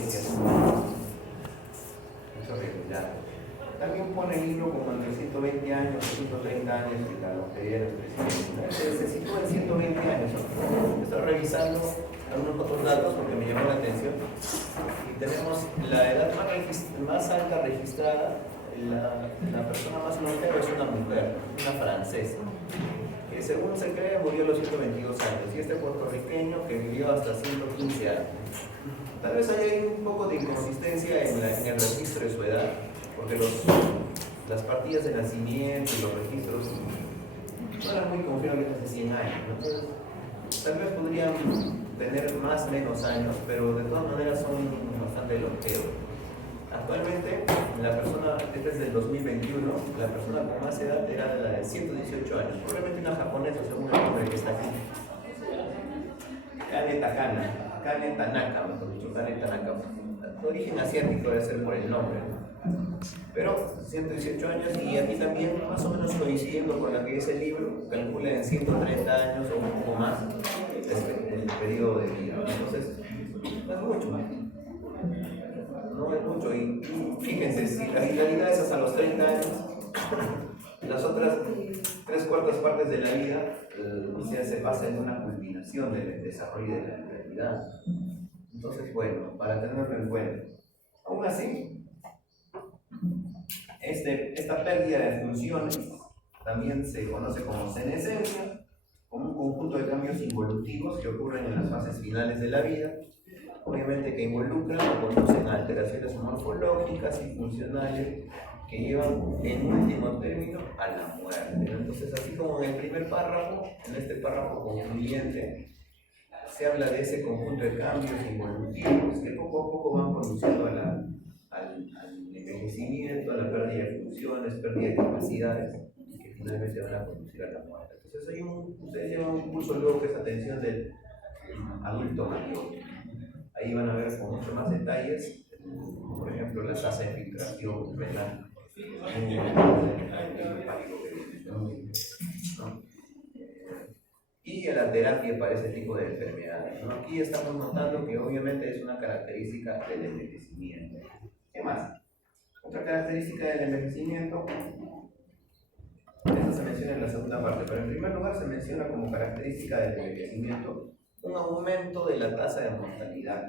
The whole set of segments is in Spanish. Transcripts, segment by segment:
ciencias. Es horrible, ya. También pone el libro como entre 120 años, 130 años y la longevidad de los presidentes. Se sitúa en 120 años. Estoy revisando algunos otros datos porque me llamó la atención. Y tenemos la edad más alta registrada. La persona más longeva es una mujer, una francesa, que según se cree murió a los 122 años, y este puertorriqueño que vivió hasta 115 años. Tal vez haya un poco de inconsistencia en el registro de su edad, porque las partidas de nacimiento y los registros no eran muy confiables hace 100 años, ¿no? Entonces, tal vez podrían tener más o menos años, pero de todas maneras son bastante longevos. Actualmente, la persona, este es del 2021, la persona con más edad era la de 118 años, probablemente una japonesa, según el nombre que está aquí. Kane Tanaka, mejor dicho, Kane Tanaka. De origen asiático debe ser por el nombre, ¿no? Pero 118 años, y aquí también, más o menos coincidiendo con lo que dice el libro, calcula en 130 años o un poco más el periodo de vida. Entonces, no es mucho. No es mucho, y fíjense, si la vitalidad es hasta los 30 años, las otras 3/4 partes de la vida se pasa en una culminación del desarrollo de la vitalidad. Entonces, bueno, para tenerlo en cuenta. Aún así, esta pérdida de funciones también se conoce como senescencia, como un conjunto de cambios involutivos que ocurren en las fases finales de la vida, obviamente que involucran o conducen a alteraciones morfológicas y funcionales que llevan en último término a la muerte. Entonces, así como en el primer párrafo, en este párrafo concluyente, se habla de ese conjunto de cambios involutivos que poco a poco van conduciendo al envejecimiento, a la pérdida de funciones, pérdida de capacidades, que finalmente van a conducir a la muerte. Entonces, ustedes llevan un curso luego que es atención del adulto mayor. Ahí van a ver con mucho más detalles, por ejemplo, la tasa de filtración renal, ¿no? Y la terapia para ese tipo de enfermedades, ¿no? Aquí estamos notando que obviamente es una característica del envejecimiento. ¿Qué más? Otra característica del envejecimiento, esta se menciona en la segunda parte, pero en primer lugar se menciona como característica del envejecimiento un aumento de la tasa de mortalidad.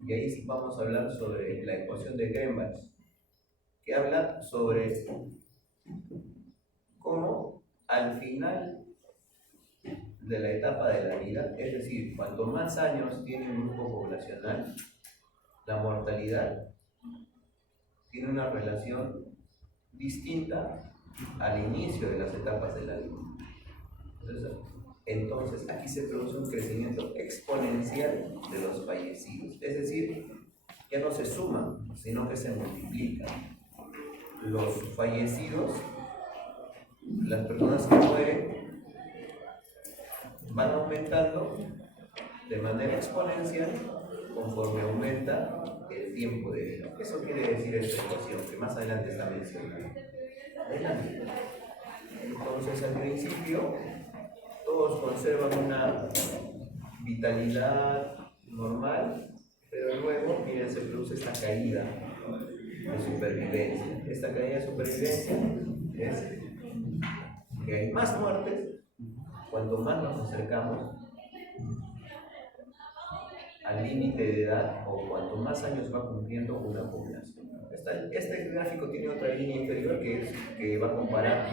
Y ahí sí vamos a hablar sobre la ecuación de Greenberg, que habla sobre cómo al final de la etapa de la vida, es decir, cuanto más años tiene un grupo poblacional, la mortalidad tiene una relación distinta al inicio de las etapas de la vida. Entonces, aquí se produce un crecimiento exponencial de los fallecidos, es decir, ya no se suman, sino que se multiplican. Los fallecidos, las personas que mueren, van aumentando de manera exponencial conforme aumenta el tiempo de vida. Eso quiere decir esta ecuación, que más adelante está mencionada. Entonces, al principio, todos conservan una vitalidad normal, pero luego, miren, se produce esta caída de supervivencia. Esta caída de supervivencia es que hay más muertes cuanto más nos acercamos al límite de edad o cuanto más años va cumpliendo una población. Este gráfico tiene otra línea inferior que va a comparar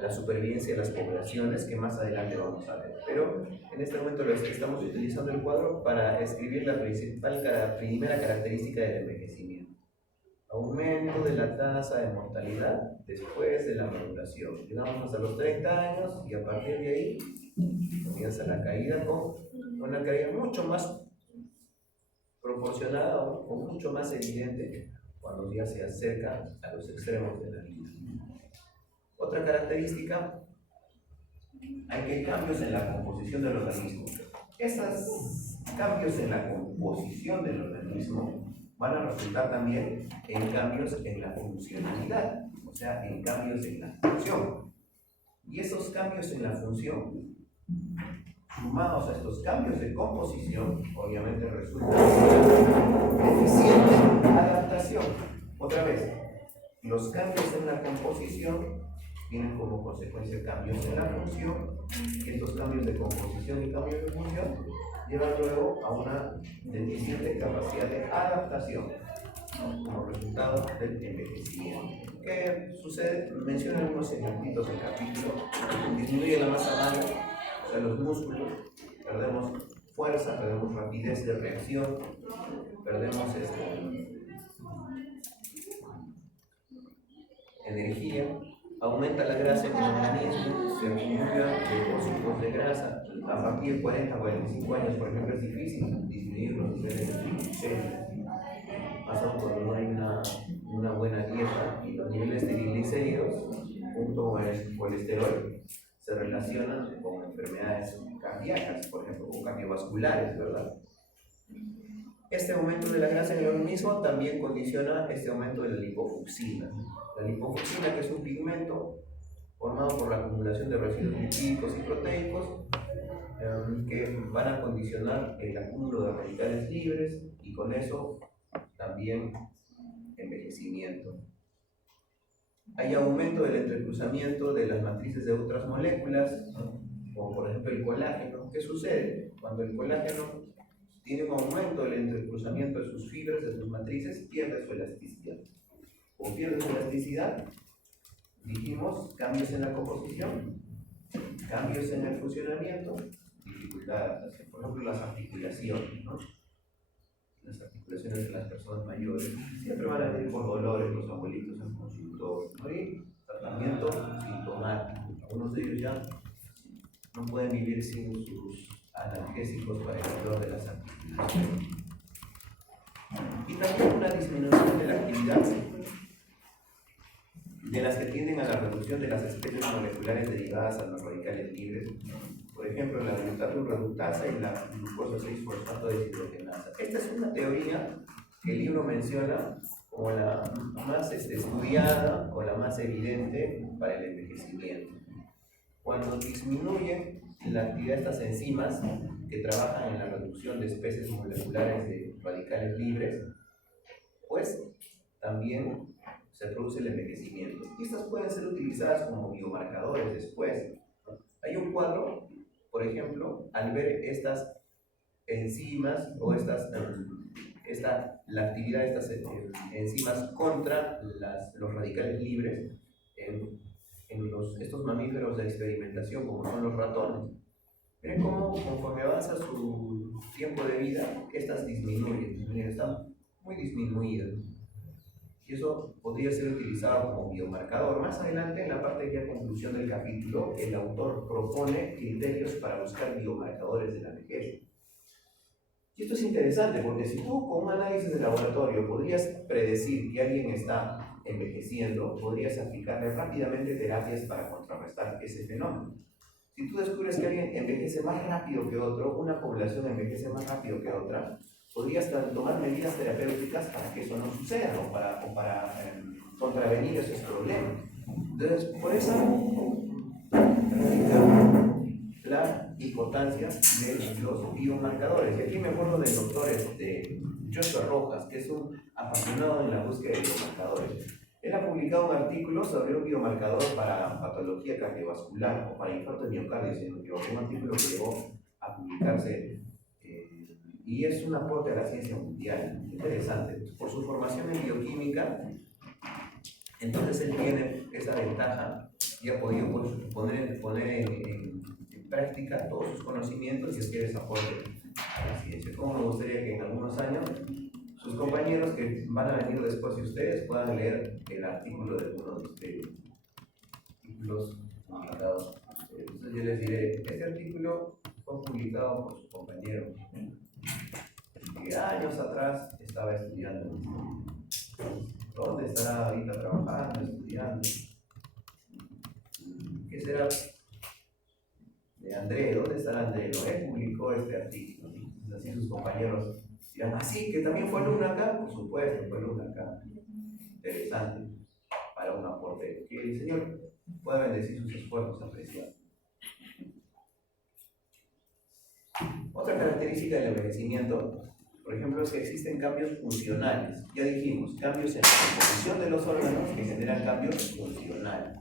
la supervivencia de las poblaciones, que más adelante vamos a ver. Pero en este momento estamos utilizando el cuadro para escribir la primera característica del envejecimiento. Aumento de la tasa de mortalidad después de la maduración. Llegamos hasta los 30 años y a partir de ahí comienza la caída con una caída mucho más proporcionada o mucho más evidente cuando ya se acerca a los extremos de la vida. Otra característica, hay que cambios en la composición del organismo. Esos cambios en la composición del organismo van a resultar también en cambios en la funcionalidad, o sea, en cambios en la función. Y esos cambios en la función, sumados a estos cambios de composición, obviamente resultan cambios en la composición tienen como consecuencia cambios en la función, y estos cambios de composición y cambios de función llevan luego a una deficiente capacidad de adaptación, ¿no? Como resultado del envejecimiento. ¿Qué sucede? Menciona algunos ejemplitos del capítulo. Disminuye la masa magra, o sea, los músculos, perdemos fuerza, perdemos rapidez de reacción, perdemos energía, aumenta la grasa en el organismo, se acumulan depósitos de grasa. A partir de 40 45 años, por ejemplo, es difícil disminuir los niveles de triglicéridos. Más aún cuando no hay una buena dieta, y los niveles de triglicéridos junto con el colesterol se relacionan con enfermedades cardíacas, por ejemplo, con cardiovasculares, ¿verdad? Este aumento de la grasa en el organismo también condiciona este aumento de la lipofucsina. La lipofucsina, que es un pigmento formado por la acumulación de residuos lipídicos y proteicos, que van a condicionar el acúmulo de radicales libres y con eso también envejecimiento. Hay aumento del entrecruzamiento de las matrices de otras moléculas, ¿no? Como por ejemplo el colágeno. ¿Qué sucede? Cuando el colágeno tiene un aumento del entrecruzamiento de sus fibras, de sus matrices, pierde su elasticidad. O pierde su elasticidad, dijimos, cambios en la composición, cambios en el funcionamiento, dificultad de adaptación. Por ejemplo, las articulaciones, ¿no? Las articulaciones de las personas mayores siempre van a venir por dolores, los abuelitos en consultorio, ¿no? Y tratamiento sintomático. Algunos de ellos ya no pueden vivir sin sus analgésicos para el dolor de las articulaciones. Y también una disminución de la actividad de las que tienden a la reducción de las especies moleculares derivadas a los radicales libres, por ejemplo la glutatión reductasa y la glucosa 6-fosfato deshidrogenasa. Esta es una teoría que el libro menciona como la más estudiada o la más evidente para el envejecimiento. Cuando disminuye la actividad de estas enzimas que trabajan en la reducción de especies moleculares de radicales libres, pues también se produce el envejecimiento. Y estas pueden ser utilizadas como biomarcadores después. Hay un cuadro, por ejemplo, al ver estas enzimas o la actividad de estas enzimas contra los radicales libres en estos mamíferos de experimentación, como son los ratones. Miren cómo conforme avanza su tiempo de vida, estas disminuyen, están muy disminuidas. Y eso podría ser utilizado como biomarcador. Más adelante, en la parte de conclusión del capítulo, el autor propone criterios para buscar biomarcadores de la vejez. Y esto es interesante porque si tú con un análisis de laboratorio podrías predecir que alguien está envejeciendo, podrías aplicarle rápidamente terapias para contrarrestar ese fenómeno. Si tú descubres que alguien envejece más rápido que otro, una población envejece más rápido que otra, podrías tomar medidas terapéuticas para que eso no suceda o para contravenir esos problemas. Entonces, por eso la importancia de los biomarcadores. Y aquí me acuerdo del doctor Joshua Rojas, que es un apasionado en la búsqueda de biomarcadores. Él ha publicado un artículo sobre un biomarcador para patología cardiovascular o para infarto de miocardio, si no me equivoco, un artículo que llegó a publicarse y es un aporte a la ciencia mundial. Interesante. Por su formación en bioquímica, entonces él tiene esa ventaja y ha podido poner en práctica todos sus conocimientos y hacer ese aporte a la ciencia. Como me gustaría que en algunos años sus compañeros que van a venir después de ustedes puedan leer el artículo de uno de ustedes, artículos publicados. Entonces yo les diré, este artículo fue publicado por su compañero que años atrás estaba estudiando. ¿Dónde estará ahorita trabajando, estudiando? ¿Qué será de André? ¿Dónde estará André? Él publicó este artículo. Así sus compañeros dirán, ah, sí, que también fue alumno acá. Por supuesto, fue alumno acá. Interesante para un aporte. Que el Señor pueda bendecir sus esfuerzos apreciados. Otra característica del envejecimiento por ejemplo, es que existen cambios funcionales. Ya dijimos, cambios en la composición de los órganos que generan cambios funcionales.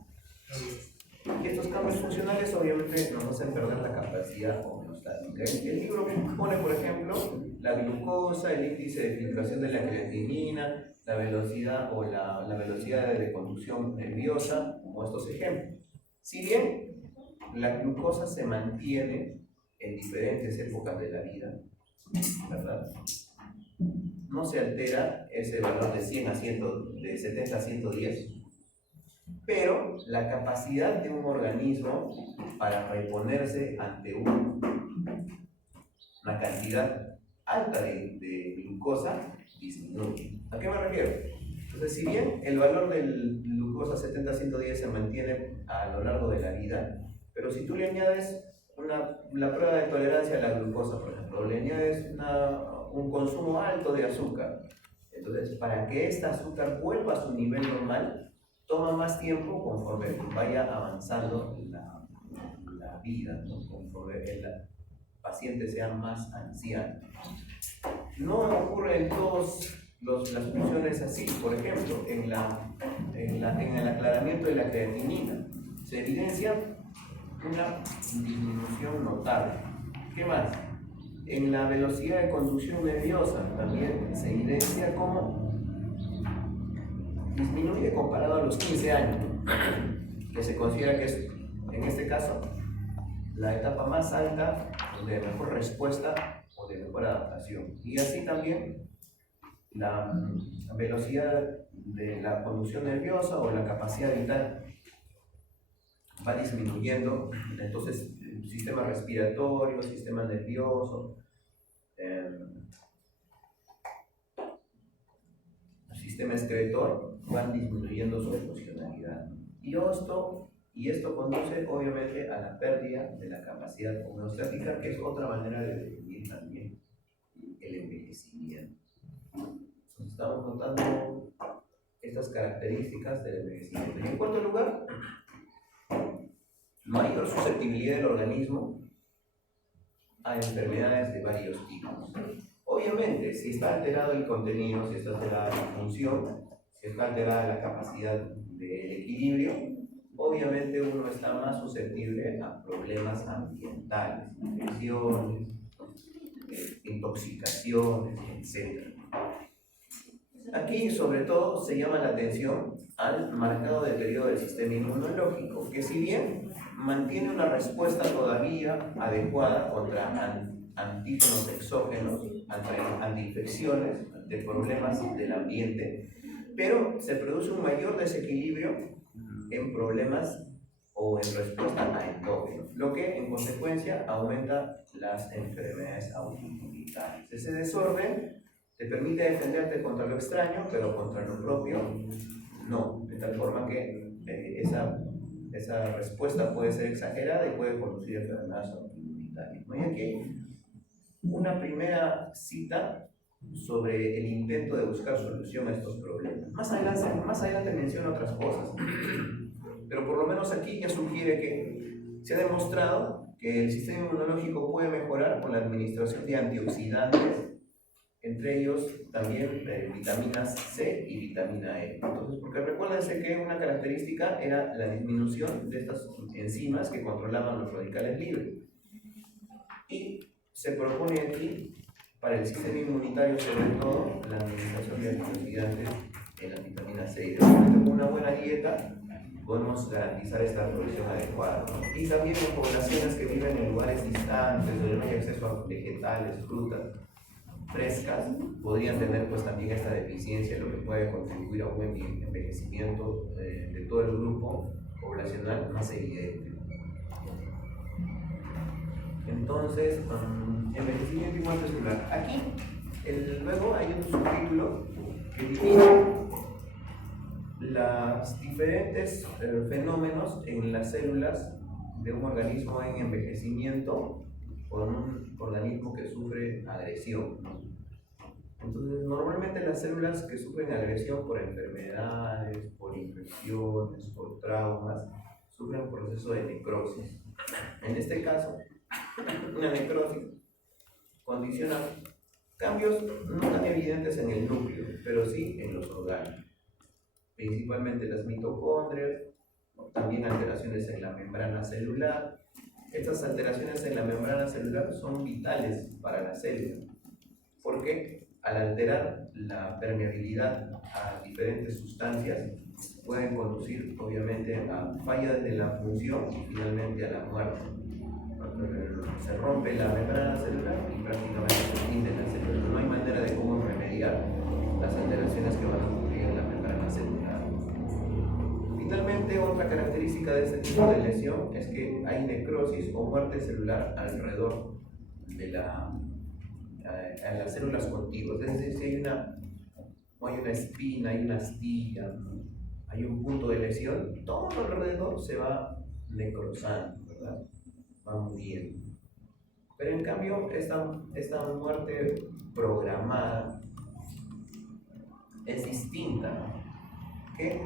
Y estos cambios funcionales obviamente nos hacen perder la capacidad homeostática. El libro pone, por ejemplo, la glucosa, el índice de filtración de la creatinina, la velocidad o la velocidad de conducción nerviosa, como estos ejemplos. Si bien la glucosa se mantiene en diferentes épocas de la vida, ¿verdad? No se altera ese valor de 100 a 100, de 70 a 110, pero la capacidad de un organismo para reponerse ante una cantidad alta de glucosa disminuye. ¿A qué me refiero? Entonces, si bien el valor del glucosa 70 a 110 se mantiene a lo largo de la vida, pero si tú le añades la prueba de tolerancia a la glucosa, por ejemplo, le añades un consumo alto de azúcar, entonces para que este azúcar vuelva a su nivel normal, toma más tiempo conforme vaya avanzando la vida, ¿no? Conforme el paciente sea más anciano. No ocurre en todas las funciones así. Por ejemplo, en el aclaramiento de la creatinina se evidencia una disminución notable. ¿Qué más? En la velocidad de conducción nerviosa también se evidencia cómo disminuye comparado a los 15 años, que se considera que es, en este caso, la etapa más alta de mejor respuesta o de mejor adaptación. Y así también la velocidad de la conducción nerviosa o la capacidad vital va disminuyendo. Entonces, el sistema respiratorio, sistema nervioso, sistema excretor van disminuyendo su funcionalidad. Y esto conduce obviamente a la pérdida de la capacidad homeostática, que es otra manera de definir también el envejecimiento. Entonces, estamos notando estas características del envejecimiento. Y en cuarto lugar, mayor susceptibilidad del organismo a enfermedades de varios tipos. Obviamente, si está alterado el contenido, si está alterada la función, si está alterada la capacidad del equilibrio, obviamente uno está más susceptible a problemas ambientales, infecciones, intoxicaciones, etc. Aquí, sobre todo, se llama la atención al marcado deterioro del sistema inmunológico, que si bien mantiene una respuesta todavía adecuada contra antígenos exógenos, antiinfecciones, de problemas del ambiente, pero se produce un mayor desequilibrio en problemas o en respuesta a endógenos, lo que en consecuencia aumenta las enfermedades autoinmunitarias. Ese desorden te permite defenderte contra lo extraño, pero contra lo propio no, de tal forma que esa respuesta puede ser exagerada y puede conducir a enfermedades autoinmunitarias. ¿No? Y aquí una primera cita sobre el intento de buscar solución a estos problemas. Más adelante menciona otras cosas, pero por lo menos aquí ya sugiere que se ha demostrado que el sistema inmunológico puede mejorar con la administración de antioxidantes, entre ellos también vitaminas C y vitamina E. Entonces, porque recuérdense que una característica era la disminución de estas enzimas que controlaban los radicales libres. Y se propone aquí, para el sistema inmunitario sobre todo, la administración de antioxidantes en las vitaminas C y D. Con una buena dieta podemos garantizar esta provisión adecuada, ¿no? Y también en poblaciones que viven en lugares distantes, donde no hay acceso a vegetales, frutas frescas, podrían tener pues también esta deficiencia, lo que puede contribuir a un envejecimiento de todo el grupo poblacional más evidente. Entonces, envejecimiento y muerte celular. Aquí, luego hay un subtítulo que divide los diferentes fenómenos en las células de un organismo en envejecimiento con un organismo que sufre agresión. Entonces, normalmente las células que sufren agresión por enfermedades, por infecciones, por traumas, sufren un proceso de necrosis. En este caso, una necrosis condiciona Cambios no tan evidentes en el núcleo, pero sí en los órganos, principalmente las mitocondrias, también alteraciones en la membrana celular. Estas alteraciones en la membrana celular son vitales para la célula, porque al alterar la permeabilidad a diferentes sustancias, pueden conducir obviamente a fallas de la función y finalmente a la muerte. Se rompe la membrana celular y prácticamente se extingue la célula. No hay manera de cómo remediar las alteraciones que van a ocurrir en la membrana celular. Finalmente, otra característica de este tipo de lesión es que hay necrosis o muerte celular alrededor de en las células contiguas. Es decir, si hay una espina, hay una astilla, hay un punto de lesión, todo alrededor se va necrosando, ¿verdad? Va muriendo. Pero en cambio, esta muerte programada es distinta, que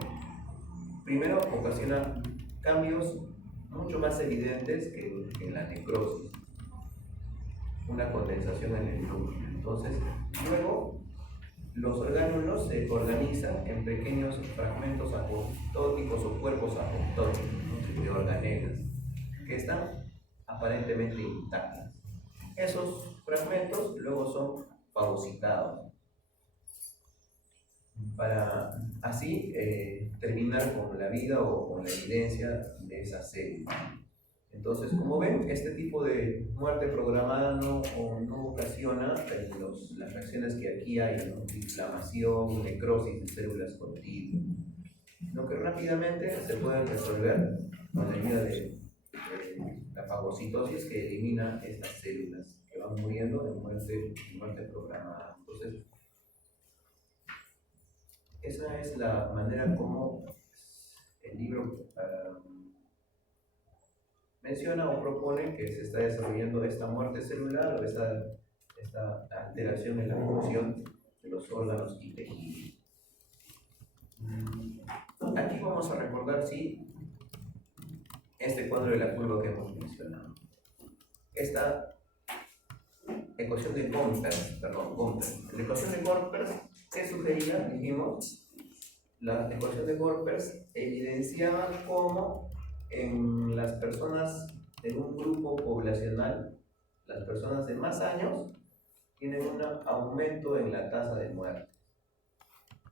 primero ocasiona cambios mucho más evidentes que en la necrosis, una condensación en el núcleo. Entonces, luego los orgánulos se organizan en pequeños fragmentos apoptóticos o cuerpos apoptóticos, ¿no?, de organelas, que están aparentemente intactas. Esos fragmentos luego son fagocitados para así terminar con la vida o con la evidencia de esa célula. Entonces, como ven, este tipo de muerte programada no ocasiona las reacciones que aquí hay, ¿no?, inflamación, necrosis de células contiguas, lo que rápidamente se pueden resolver con la ayuda de la fagocitosis, que elimina estas células que van muriendo de muerte programada. Entonces, esa es la manera como el libro menciona o propone que se está desarrollando esta muerte celular o esta alteración en la función de los órganos y tejidos. Aquí vamos a recordar, sí, este cuadro de la curva que hemos mencionado. Esta ecuación de Gompers. La ecuación de Gompers, ¿qué sugería? Dijimos, la ecuación de Gompers evidenciaba cómo en las personas, en un grupo poblacional, las personas de más años tienen un aumento en la tasa de muerte.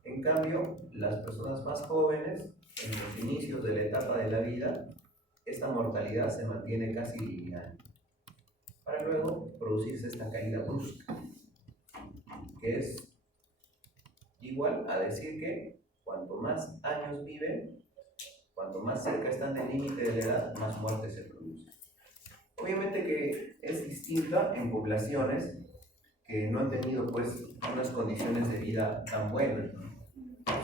En cambio, las personas más jóvenes, en los inicios de la etapa de la vida, esta mortalidad se mantiene casi lineal, para luego producirse esta caída brusca, que es igual a decir que cuanto más años viven, cuanto más cerca están del límite de la edad, más muerte se produce. Obviamente que es distinta en poblaciones que no han tenido pues unas condiciones de vida tan buenas, ¿no?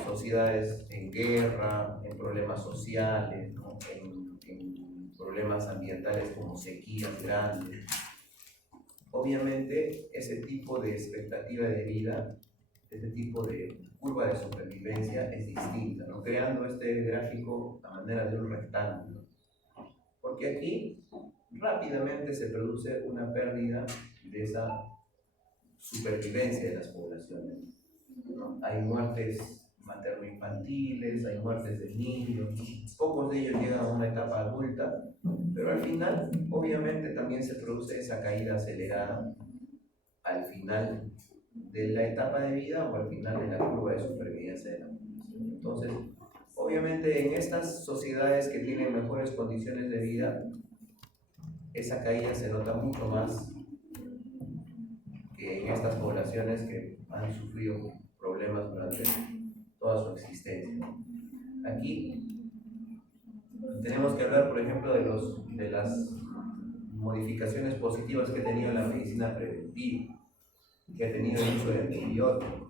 Sociedades en guerra, en problemas sociales, ¿no?, en problemas ambientales como sequías grandes. Obviamente ese tipo de expectativa de vida, ese tipo de curva de supervivencia es distinta, ¿no?, creando este gráfico a manera de un rectángulo, porque aquí rápidamente se produce una pérdida de esa supervivencia de las poblaciones, ¿no? Hay muertes materno-infantiles, hay muertes de niños, pocos de ellos llegan a una etapa adulta, pero al final obviamente también se produce esa caída acelerada al final de la etapa de vida o al final de la curva de supervivencia de la población. Entonces, obviamente en estas sociedades que tienen mejores condiciones de vida, esa caída se nota mucho más que en estas poblaciones que han sufrido problemas durante toda su existencia. Aquí tenemos que hablar, por ejemplo, de las modificaciones positivas que ha tenido la medicina preventiva, que ha tenido el uso de antibióticos,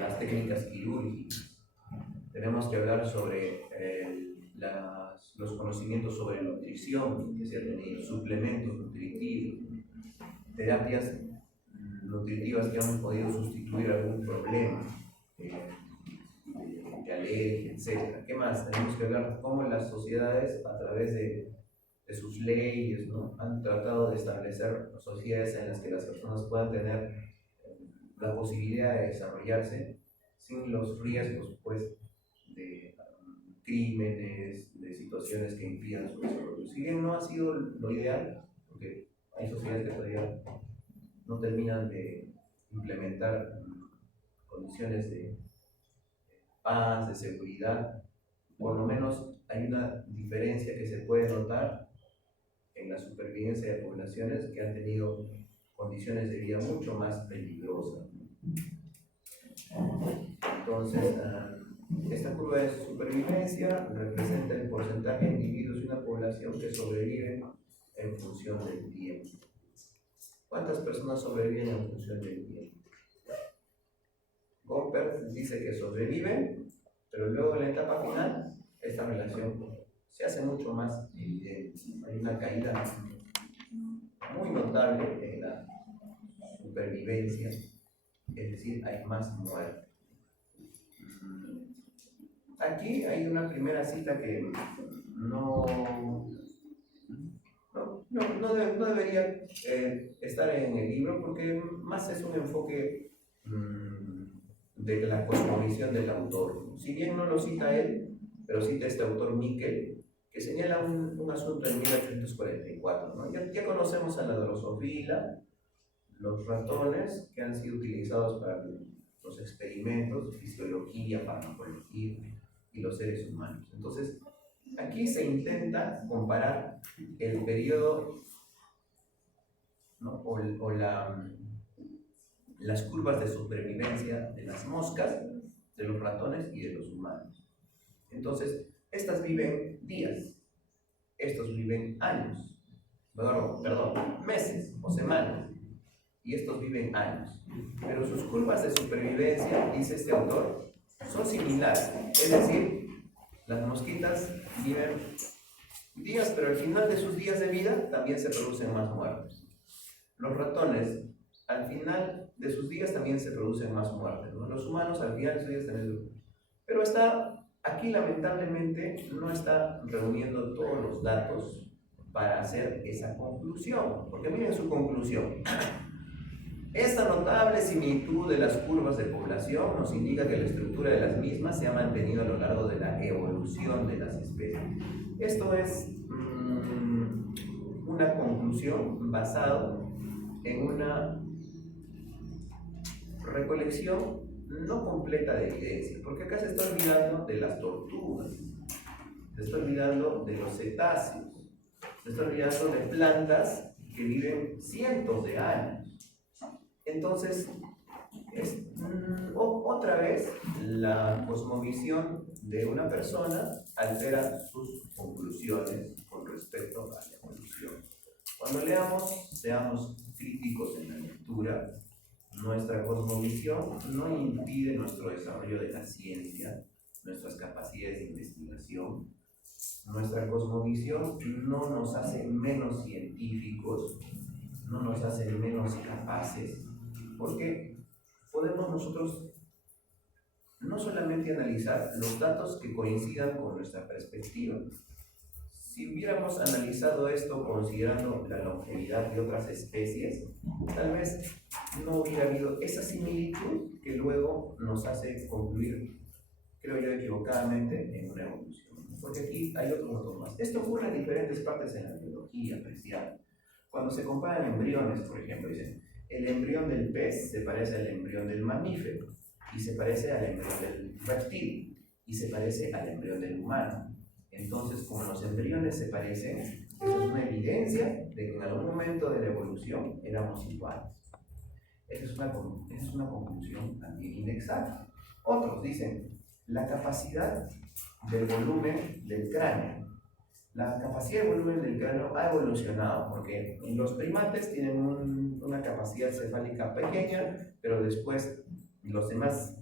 las técnicas quirúrgicas. Tenemos que hablar sobre los conocimientos sobre nutrición que se han tenido, suplementos nutritivos, terapias nutritivas que han podido sustituir algún problema de alergia, etc. ¿Qué más? Tenemos que hablar cómo las sociedades, a través de sus leyes, ¿no?, han tratado de establecer sociedades en las que las personas puedan tener la posibilidad de desarrollarse sin los riesgos, pues, de crímenes, de situaciones que impidan su desarrollo. Si bien no ha sido lo ideal, porque hay sociedades que todavía no terminan de implementar condiciones de paz, de seguridad, por lo menos hay una diferencia que se puede notar en la supervivencia de poblaciones que han tenido condiciones de vida mucho más peligrosas. Entonces, esta curva de supervivencia representa el porcentaje de individuos de una población que sobreviven en función del tiempo. ¿Cuántas personas sobreviven en función del tiempo? Gompers dice que sobreviven, pero luego en la etapa final, esta relación se hace mucho más evidente. Hay una caída muy notable en la supervivencia, es decir, hay más muerte. Aquí hay una primera cita que no debería estar en el libro, porque más es un enfoque de la cosmovisión del autor. Si bien no lo cita él, pero cita este autor Miquel, que señala un asunto en 1844. ¿no? Ya conocemos a la drosofila, los ratones que han sido utilizados para los experimentos, fisiología, farmacología y los seres humanos. Entonces, aquí se intenta comparar el periodo, ¿no? las curvas de supervivencia de las moscas, de los ratones y de los humanos. Entonces, estas viven días, estos viven años, perdón, meses o semanas, y estos viven años. Pero sus curvas de supervivencia, dice este autor, son similares. Es decir, las mosquitas viven días, pero al final de sus días de vida también se producen más muertes. Los ratones, al final de sus días también se producen más muertes, ¿no? Los humanos al final de sus días también. Pero aquí lamentablemente no está reuniendo todos los datos para hacer esa conclusión, porque miren su conclusión. Esta notable similitud de las curvas de población nos indica que la estructura de las mismas se ha mantenido a lo largo de la evolución de las especies. Esto es una conclusión basada en una recolección no completa de evidencia, porque acá se está olvidando de las tortugas, se está olvidando de los cetáceos, se está olvidando de plantas que viven cientos de años. Entonces, otra vez, la cosmovisión de una persona altera sus conclusiones con respecto a la evolución. Cuando leamos, seamos críticos en la lectura. Nuestra cosmovisión no impide nuestro desarrollo de la ciencia, nuestras capacidades de investigación. Nuestra cosmovisión no nos hace menos científicos, no nos hace menos capaces, porque podemos nosotros no solamente analizar los datos que coincidan con nuestra perspectiva. Si hubiéramos analizado esto considerando la longevidad de otras especies, tal vez no hubiera habido esa similitud que luego nos hace concluir, creo yo equivocadamente, en una evolución. Porque aquí hay otro dato más. Esto ocurre en diferentes partes de la biología apreciada. Cuando se comparan embriones, por ejemplo, dicen, el embrión del pez se parece al embrión del mamífero, y se parece al embrión del reptil, y se parece al embrión del humano. Entonces, como los embriones se parecen, eso es una evidencia de que en algún momento de la evolución éramos iguales. Esa es una conclusión también inexacta. Otros dicen, la capacidad del volumen del cráneo. La capacidad del volumen del cráneo ha evolucionado, porque los primates tienen una capacidad cefálica pequeña, pero después los demás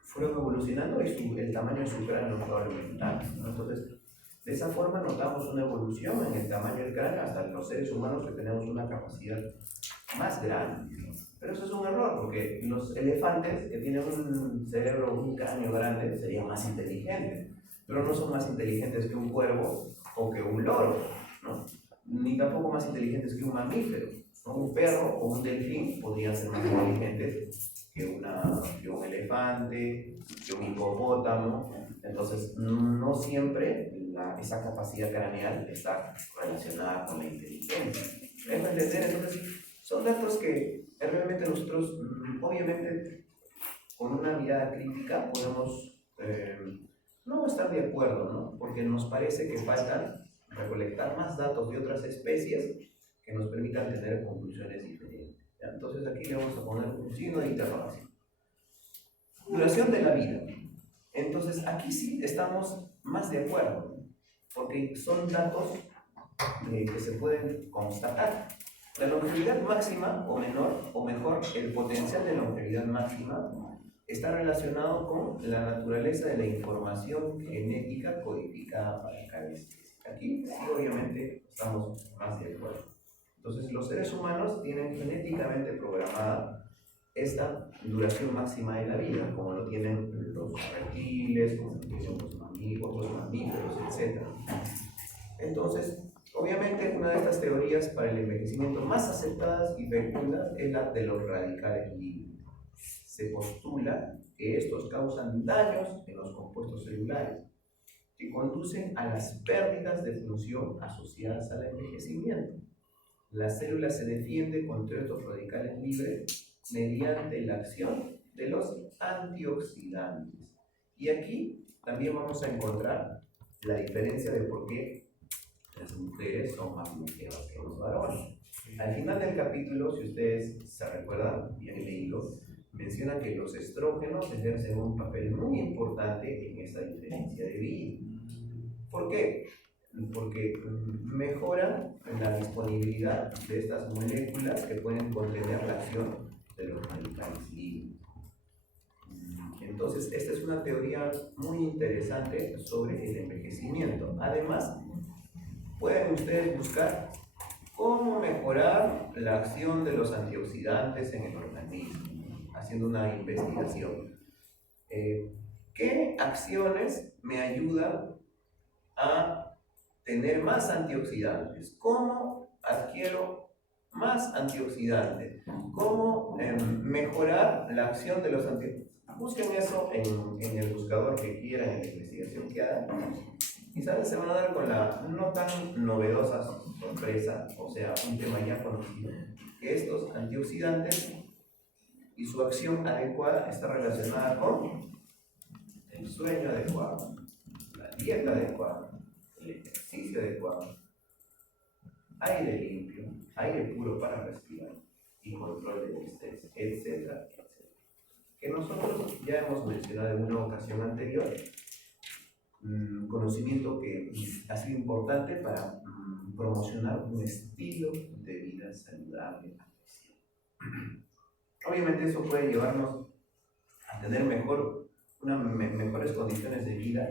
fueron evolucionando y el tamaño de su cráneo fue aumentando, ¿no? Entonces, de esa forma notamos una evolución en el tamaño del cráneo hasta los seres humanos que tenemos una capacidad más grande, ¿no? Pero eso es un error, porque los elefantes que tienen un cerebro, un cráneo grande, serían más inteligentes, pero no son más inteligentes que un cuervo o que un loro, ¿no? Ni tampoco más inteligentes que un mamífero, ¿no? Un perro o un delfín podrían ser más inteligentes que un elefante, que un hipopótamo. Entonces, no siempre esa capacidad craneal está relacionada con la inteligencia. ¿Me dejo entender? Entonces, son datos que realmente nosotros, obviamente, con una mirada crítica podemos no estar de acuerdo, ¿no? Porque nos parece que faltan recolectar más datos de otras especies que nos permitan tener conclusiones diferentes. ¿Ya? Entonces aquí le vamos a poner un signo de interrogación. Duración de la vida. Entonces aquí sí estamos más de acuerdo, ¿no? Porque son datos que se pueden constatar. La longevidad máxima o menor, o mejor, el potencial de longevidad máxima está relacionado con la naturaleza de la información genética codificada para cada especie. Aquí sí, obviamente, estamos más de acuerdo. Entonces, los seres humanos tienen genéticamente programada esta duración máxima de la vida, como lo tienen los reptiles, como lo tienen los mamíferos, etc. Entonces, obviamente, una de estas teorías para el envejecimiento más aceptadas y fecundas es la de los radicales libres. Se postula que estos causan daños en los compuestos celulares que conducen a las pérdidas de función asociadas al envejecimiento. La célula se defiende contra estos radicales libres mediante la acción de los antioxidantes. Y aquí también vamos a encontrar la diferencia de por qué las mujeres son más longevas que los varones. Al final del capítulo, si ustedes se recuerdan, bien leído, menciona que los estrógenos ejercen un papel muy importante en esta diferencia de vida. ¿Por qué? Porque mejoran la disponibilidad de estas moléculas que pueden contener la acción de los radicales libres. Entonces, esta es una teoría muy interesante sobre el envejecimiento. Además, pueden ustedes buscar cómo mejorar la acción de los antioxidantes en el organismo, haciendo una investigación. ¿Qué acciones me ayudan a tener más antioxidantes? ¿Cómo adquiero más antioxidantes? ¿Cómo mejorar la acción de los antioxidantes? Busquen eso en el buscador que quieran, en la investigación que hagan. Quizás se van a dar con la no tan novedosa sorpresa, o sea, un tema ya conocido, que estos antioxidantes y su acción adecuada está relacionada con el sueño adecuado, la dieta adecuada, el ejercicio adecuado, aire limpio, aire puro para respirar y control del estrés, etcétera, etcétera. Que nosotros ya hemos mencionado en una ocasión anterior, conocimiento que ha sido importante para promocionar un estilo de vida saludable. Obviamente eso puede llevarnos a tener mejores condiciones de vida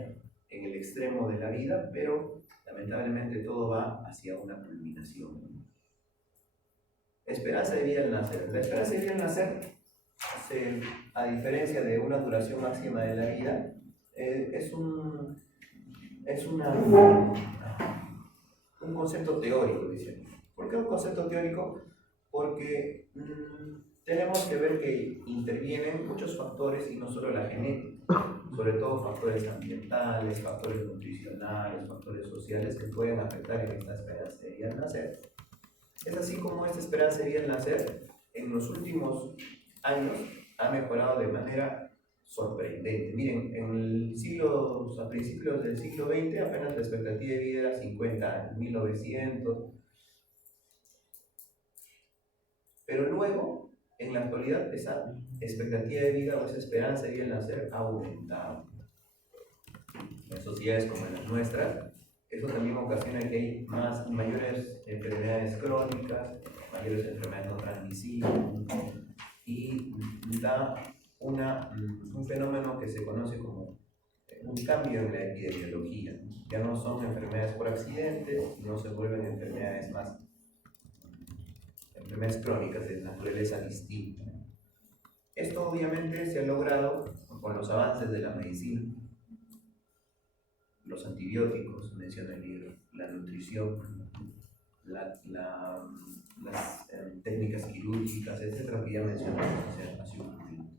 en el extremo de la vida, pero lamentablemente todo va hacia una culminación. Esperanza de vida al nacer. La esperanza de vida al nacer, a diferencia de una duración máxima de la vida, es un concepto teórico, dicen. ¿Por qué un concepto teórico? Porque tenemos que ver que intervienen muchos factores y no solo la genética, sobre todo factores ambientales, factores nutricionales, factores sociales que pueden afectar en esta esperanza de vida al nacer. Es así como esta esperanza de vida al nacer en los últimos años ha mejorado de manera sorprendente. Miren, a principios del siglo XX apenas la expectativa de vida era 50 años, 1900. Pero luego, en la actualidad, esa expectativa de vida o esa esperanza de vida al nacer ha aumentado. En sociedades como las nuestras, eso también ocasiona que hay mayores enfermedades crónicas, mayores enfermedades no transmisibles, y da un fenómeno que se conoce como un cambio en la epidemiología. Ya no son enfermedades por accidente, no se vuelven enfermedades crónicas de naturaleza distinta. Esto obviamente se ha logrado con los avances de la medicina. Los antibióticos, menciona el libro, la nutrición, las técnicas quirúrgicas, etcétera, que ya mencionamos hace un momento.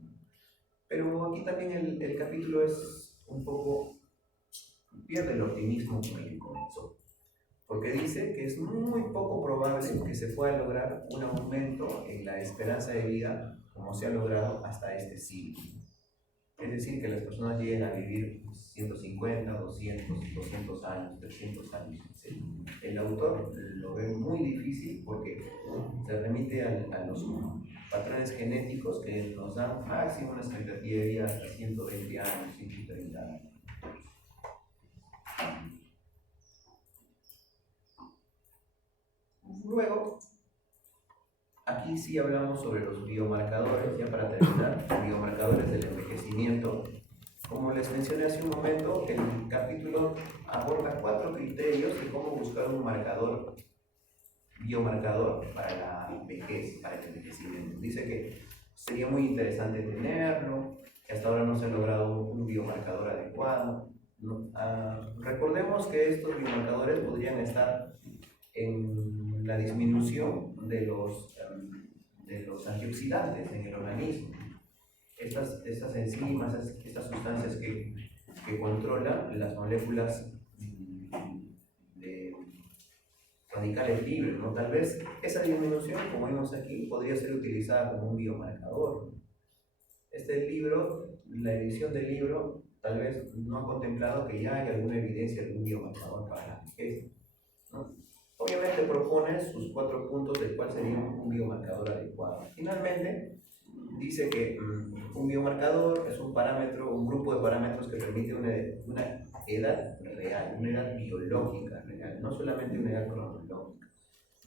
Pero aquí también el capítulo es un poco, pierde el optimismo con el que comenzó, porque dice que es muy poco probable que se pueda lograr un aumento en la esperanza de vida como se ha logrado hasta este siglo. Es decir, que las personas lleguen a vivir 150, 200 años, 300 años. ¿Sí? El autor lo ve muy difícil porque se remite a los patrones genéticos que nos dan máximo una expectativa de vida hasta 120 años, 130 años. Luego, aquí sí hablamos sobre los biomarcadores, ya para terminar, biomarcadores del envejecimiento. Como les mencioné hace un momento, el capítulo aborda 4 criterios de cómo buscar un biomarcador para la vejez, para el envejecimiento. Dice que sería muy interesante tenerlo, que hasta ahora no se ha logrado un biomarcador adecuado. Recordemos que estos biomarcadores podrían estar en la disminución de los antioxidantes en el organismo. Estas enzimas, estas sustancias que controlan las moléculas de radicales libres, ¿no? Tal vez esa disminución, como vemos aquí, podría ser utilizada como un biomarcador. Este libro, la edición del libro, tal vez no ha contemplado que ya hay alguna evidencia de un biomarcador para la vejez, ¿no? Obviamente propone sus 4 puntos de cuál sería un biomarcador adecuado. Finalmente, dice que un biomarcador es un parámetro, un grupo de parámetros que permite una edad real, una edad biológica real, no solamente una edad cronológica.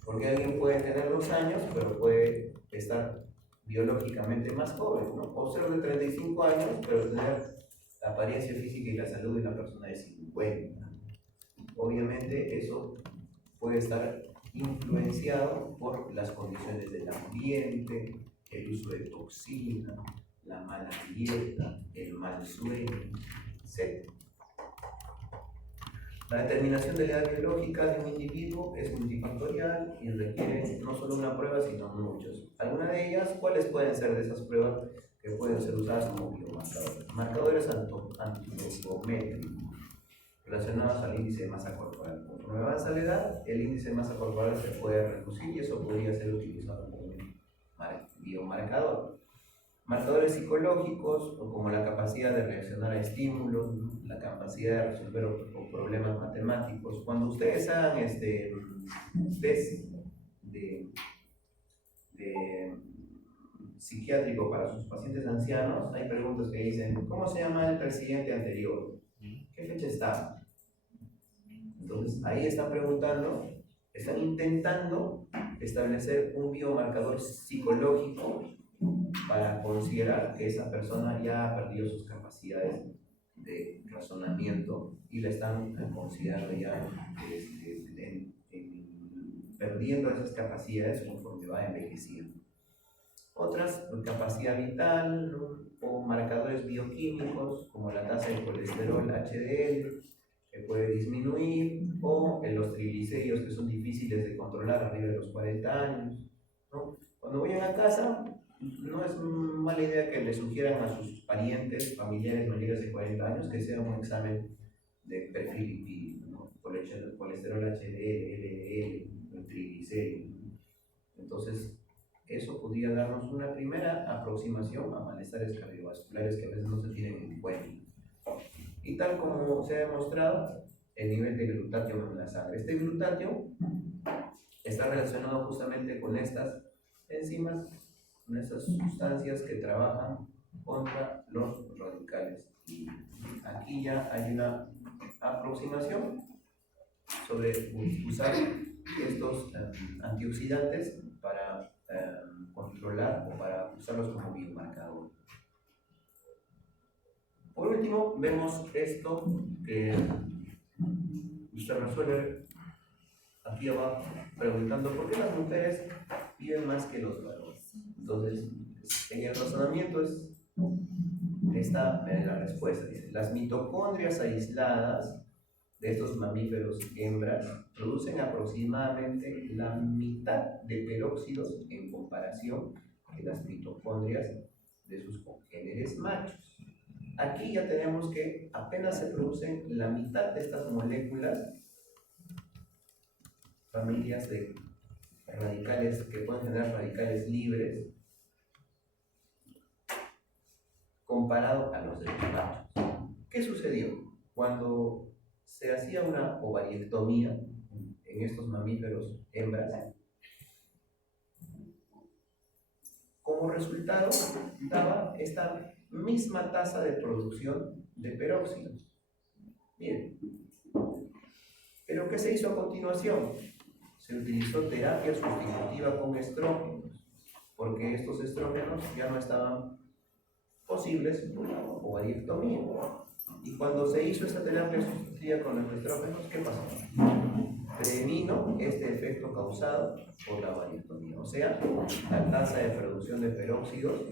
Porque alguien puede tener 2 años, pero puede estar biológicamente más joven, ¿no? O ser de 35 años, pero tener la apariencia física y la salud de una persona de 50. Obviamente eso puede estar influenciado por las condiciones del ambiente, el uso de toxinas, la mala dieta, el mal sueño, etc. La determinación de la edad biológica de un individuo es multifactorial y requiere no solo una prueba, sino muchas. Algunas de ellas, ¿cuáles pueden ser de esas pruebas que pueden ser usadas como biomarcadores? Marcadores antropométricos relacionados al índice de masa corporal. Conforme avanza la edad, el índice de masa corporal se puede reducir y eso podría ser utilizado como un biomarcador. Marcadores psicológicos, como la capacidad de reaccionar a estímulos, la capacidad de resolver problemas matemáticos. Cuando ustedes hagan test de psiquiátrico para sus pacientes ancianos, hay preguntas que dicen: ¿cómo se llama el presidente anterior? ¿Qué fecha está? Entonces ahí están preguntando, están intentando establecer un biomarcador psicológico para considerar que esa persona ya ha perdido sus capacidades de razonamiento y la están considerando ya perdiendo esas capacidades conforme va envejeciendo. Otras, capacidad vital, ¿no? O marcadores bioquímicos como la tasa de colesterol HDL, que puede disminuir, o en los triglicéridos, que son difíciles de controlar arriba de los 40 años, ¿no? Cuando vayan a casa, no es mala idea que le sugieran a sus parientes, familiares mayores de 40 años que sea un examen de perfil lipídico, ¿no? Colesterol HDL, LDL, triglicéridos. Entonces, eso podría darnos una primera aproximación a malestares cardiovasculares que a veces no se tienen en cuenta. Y tal como se ha demostrado, el nivel de glutatión en la sangre. Este glutatión está relacionado justamente con estas enzimas, con estas sustancias que trabajan contra los radicales. Y aquí ya hay una aproximación sobre usar estos antioxidantes para controlar o para usarlos como biomarcador. Por último, vemos esto que se resuelve aquí abajo, preguntando por qué las mujeres viven más que los varones. Entonces, en el razonamiento está la respuesta. Dice: las mitocondrias aisladas de estos mamíferos hembras producen aproximadamente la mitad de peróxidos en comparación que las mitocondrias de sus congéneres machos. Aquí ya tenemos que apenas se producen la mitad de estas moléculas, familias de radicales que pueden tener radicales libres, comparado a los de los machos. ¿Qué sucedió? Cuando se hacía una ovariectomía en estos mamíferos hembras, como resultado daba esta misma tasa de producción de peróxidos. Bien, pero ¿qué se hizo a continuación? Se utilizó terapia sustitutiva con estrógenos, porque estos estrógenos ya no estaban posibles por la ovariectomía. Y cuando se hizo esta terapia sustitutiva con los estrógenos, ¿qué pasó? Previno este efecto causado por la ovariectomía. O sea, la tasa de producción de peróxidos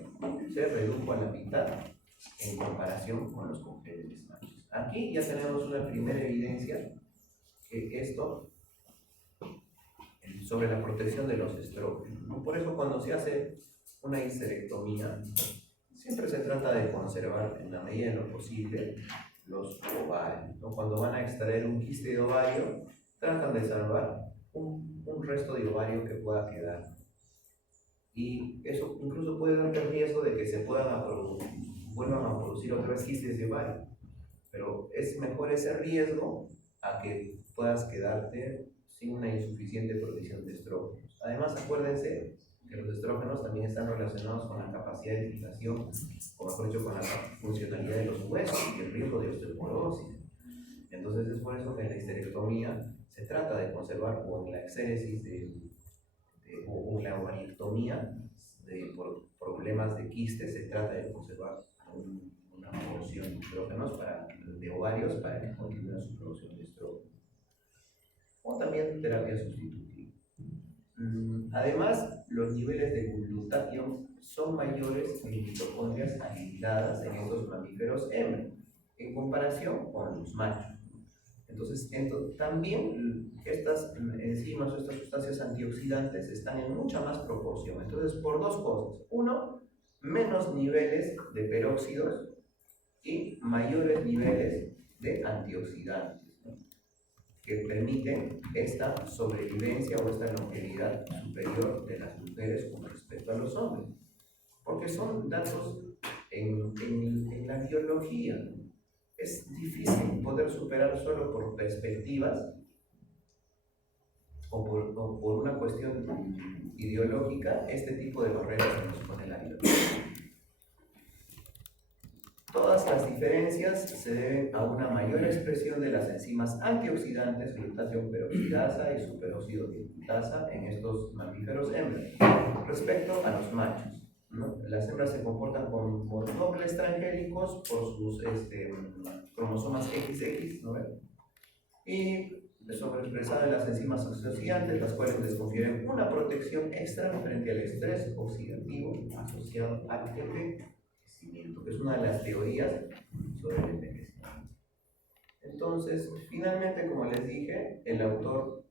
se redujo a la mitad en comparación con los congéneres machos. Aquí ya tenemos una primera evidencia que esto sobre la protección de los estrógenos, ¿no? Por eso cuando se hace una histerectomía, siempre se trata de conservar en la medida de lo posible los ovarios, ¿no? Cuando van a extraer un quiste de ovario, tratan de salvar un resto de ovario que pueda quedar. Y eso incluso puede dar el riesgo de que se vuelvan a producir otra vez quistes de ovario. Pero es mejor ese riesgo a que puedas quedarte sin una insuficiente provisión de estrógenos. Además, acuérdense que los estrógenos también están relacionados con la capacidad de fijación, o mejor dicho, con la funcionalidad de los huesos y el riesgo de osteoporosis. Entonces es por eso que en la histerectomía se trata de conservar, o en la exéresis o en la ovariectomía por problemas de quistes, se trata de conservar una porción de estrógenos de ovarios para que continúe su producción de estrógenos. O también terapia sustitutiva. Además, los niveles de glutatión son mayores en mitocondrias aniquiladas en estos mamíferos hembra, en comparación con los machos. Entonces, también estas enzimas o estas sustancias antioxidantes están en mucha más proporción. Entonces, por dos cosas. Uno, menos niveles de peróxidos y mayores niveles de antioxidantes, ¿no?, que permiten esta sobrevivencia o esta longevidad superior de las mujeres con respecto a los hombres. Porque son datos en la biología, ¿no? Es difícil poder superar solo por perspectivas o por una cuestión ideológica este tipo de barreras que nos pone la biología. Todas las diferencias se deben a una mayor expresión de las enzimas antioxidantes, glutatión peroxidasa y superóxido glutasa en estos mamíferos hembras, respecto a los machos, ¿no? Las hembras se comportan con dobles transgénicos por sus cromosomas XX, ¿no? Y sobreexpresada en las enzimas antioxidantes, las cuales les confieren una protección extra frente al estrés oxidativo asociado al envejecimiento, que es una de las teorías sobre el envejecimiento. Entonces, finalmente, como les dije, el autor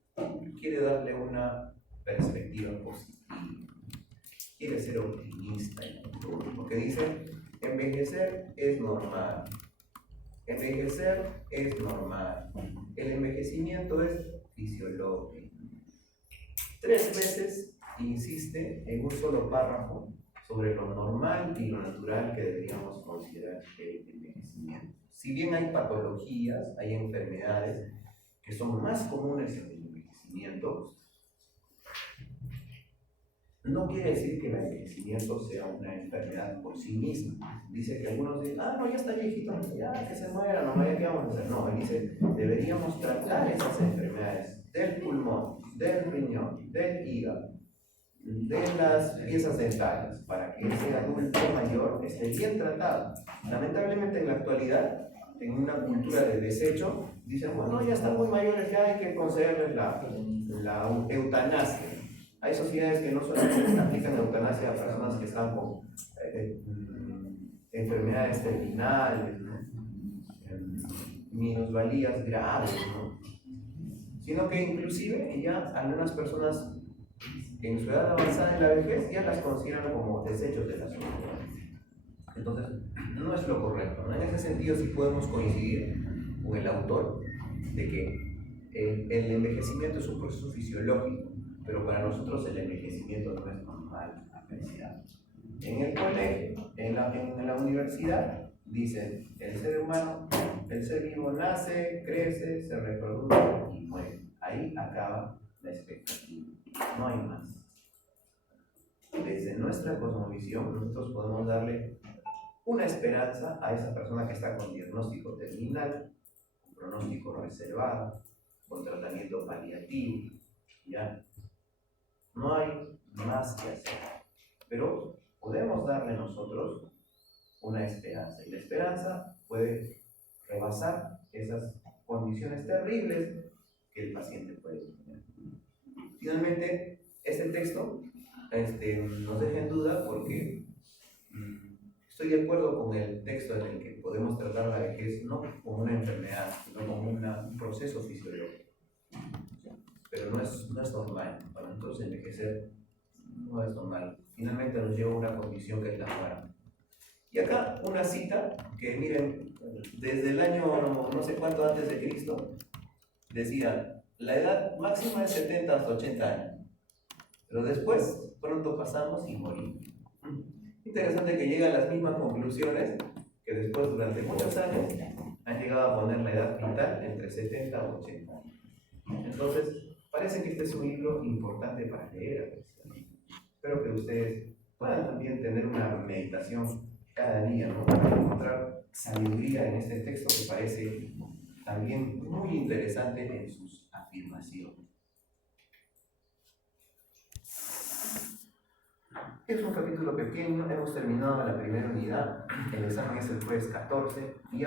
quiere darle una perspectiva positiva. Quiere ser optimista, porque dice: envejecer es normal. Envejecer es normal. El envejecimiento es fisiológico. 3 veces insiste en un solo párrafo sobre lo normal y lo natural que deberíamos considerar el envejecimiento. Si bien hay patologías, hay enfermedades que son más comunes en el envejecimiento, no quiere decir que el envejecimiento sea una enfermedad por sí misma. Dice que algunos dicen: no, ya está viejito, ya que se muera, no, ya qué vamos a hacer. No, él dice: deberíamos tratar esas enfermedades del pulmón, del riñón, del hígado, de las piezas dentales, para que ese adulto mayor esté bien tratado. Lamentablemente en la actualidad, en una cultura de desecho, dicen: bueno, ya están muy mayores, ya hay que concederles la eutanasia. Hay sociedades que no solamente aplican eutanasia a personas que están con enfermedades terminales, ¿no?, minusvalías graves, ¿no?, sino que inclusive ya algunas personas en su edad avanzada en la vejez ya las consideran como desechos de la sociedad. Entonces, no es lo correcto, ¿no? En ese sentido sí podemos coincidir con el autor de que el envejecimiento es un proceso fisiológico, pero para nosotros el envejecimiento no es normal apreciado. En el colegio, en la universidad, dicen, el ser humano, el ser vivo nace, crece, se reproduce y muere. Ahí acaba la expectativa, no hay más. Desde nuestra cosmovisión, nosotros podemos darle una esperanza a esa persona que está con diagnóstico terminal, con pronóstico reservado, con tratamiento paliativo, ¿ya? No hay más que hacer, pero podemos darle nosotros una esperanza, y la esperanza puede rebasar esas condiciones terribles que el paciente puede tener. Finalmente, este texto nos deja en duda porque estoy de acuerdo con el texto en el que podemos tratar la vejez no como una enfermedad, sino como un proceso fisiológico. Pero no es normal. Para nosotros envejecer no es normal. Finalmente nos lleva a una condición que es la muerte. Y acá una cita que, miren, desde el año no sé cuánto antes de Cristo, decía, la edad máxima es 70 hasta 80 años, pero después pronto pasamos y morimos. Interesante que llegan a las mismas conclusiones que después durante muchos años han llegado a poner la edad vital entre 70 y 80 años. Entonces, parece que este es un libro importante para leer. Espero que ustedes puedan también tener una meditación cada día, ¿no? Para encontrar sabiduría en este texto que parece también muy interesante en sus afirmaciones. Es un capítulo pequeño, hemos terminado la primera unidad, el examen es el jueves 14 y